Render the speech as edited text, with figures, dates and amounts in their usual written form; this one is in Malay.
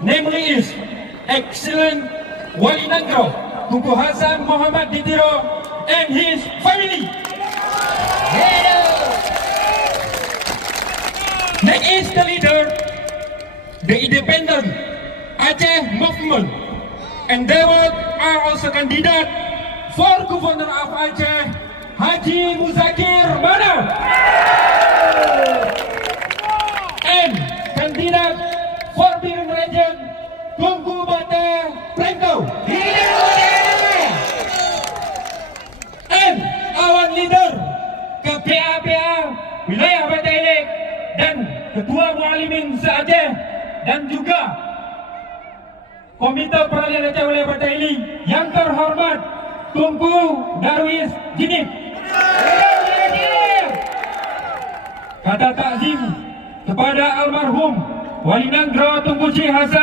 namely is excellent Wali Nanggro Tunku Hasan Muhammad Ditiro and his family. Next is the leader, the independent Aceh movement, and they are also candidate for Governor of Aceh, Haji Muzakir Manaf, and candidate for Biren Region, Tunku Bate Prengko, and our leader, KPA Wilayah Bate Ilik, dan Ketua Mualimin se-Aceh, dan juga Komite Peralihan Aceh Wilayah Bate Ilik yang terhormat Tunku Darwis Jinip. Kata takzim kepada almarhum Wali Nanggro Tunku Syekh Hasan